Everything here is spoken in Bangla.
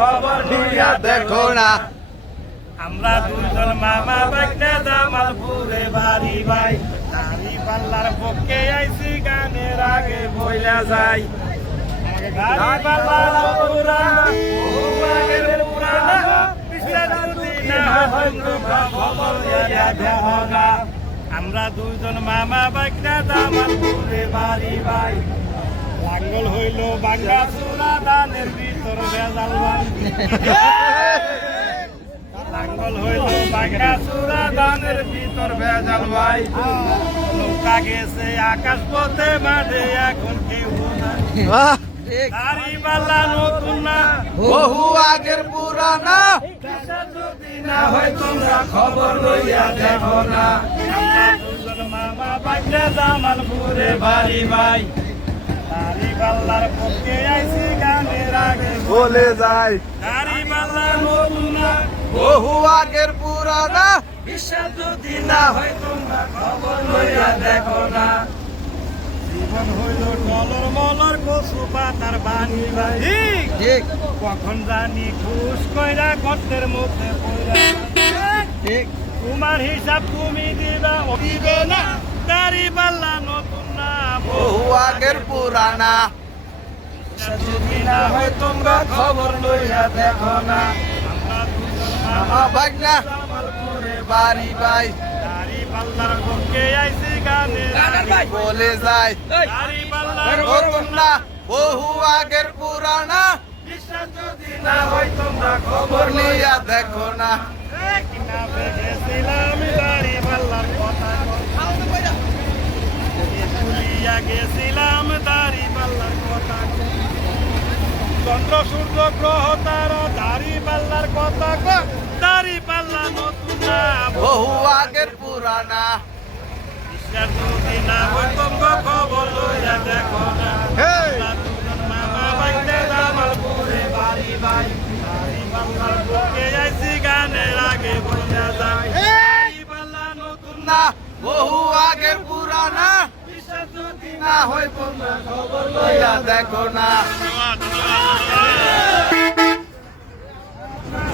খবর লইয়া দেখো না। আমরা দুজন মামা বাইকটা জামালপুরে বাড়ি ভাই, দাড়ি পাল্লার পক্ষে আইছি গানের আগে বইলা যাই। দাড়ি পাল্লার পুরানা, আগের পুরানা, পিছনে যদি না হয় তোমরা খবর লইয়া দেখো না। আমরা দুজন মামা বাইকটা জামালপুরে বাড়ি ভাই, লাঙ্গল হইল বাঙ্গা চূড়া, ধানের ভিতর ভেজাল ভাই। লাঙ্গল হইল বাঙ্গা চূড়া, ধানের ভিতর ভেজাল ভাই। নৌকা গেছে আকাশ পথে, মাঠে এখন কেউ নাই। দাড়ি পাল্লা নতুন না, বহু আগের পুরানা, যদি না হয় তোমরা খবর লইয়া দেখো না। আমরা দুজন মামা বাইকটা জামালপুরে বাড়ি ভাই, দাড়ি পাল্লার পক্ষে আইছি গানের আগে বলে যায় দাড়ি পাল্লা নতুন না, বহু আগের পুরানা, বিশ্বাস যদি না হয় তোমরা খবর লইয়া দেখো না। জীবন হইল টলর মলর, কচু পাতার বাণী ভাই, ঠিক কখন জানি খুশ কইরা গর্তের মধ্যে পইরা। ঠিক তোমার হিসাব তুমি দিবা, ও দিবে না। দাড়ি পাল্লা নতুন না, বহু আগের পুরানা, যদি না হয় তোমরা খবর লইয়া দেখো না। আমরা দুজন মামা বাগনা জামালপুরে বাড়ি ভাই, দাড়ি পাল্লার পক্ষে আইছি গানের আগে বলে যায় দাড়ি পাল্লার নতুন না, বহু আগের পুরানা, বিশ্বাস যদি না হয় তোমরা খবর লইয়া দেখো না। কিনা গেছিলাম দাড়ি পাল্লার কথা, ভুলিয়া গেছিলাম দাড়ি পাল্লার কথা। চন্দ্র সূর্য গ্রহ তারা, দাড়ি পাল্লার কথা, দাড়ি পাল্লা নতুন না, বহু আগের পুরানা, বিশ্বাস যদি না হয় তোমরা খবর লইয়া দেখো না। আমরা দুজন মামা বাইকটা জামালপুরে বাড়ি ভাই, দাড়ি পাল্লার পক্ষে আইছি গানের আগে বইলা যায়। দাড়ি পাল্লা নতুন না বহু আগের পুরানা, বিশ্বাস যদি না হয় তোমরা খবর লইয়া দেখো না।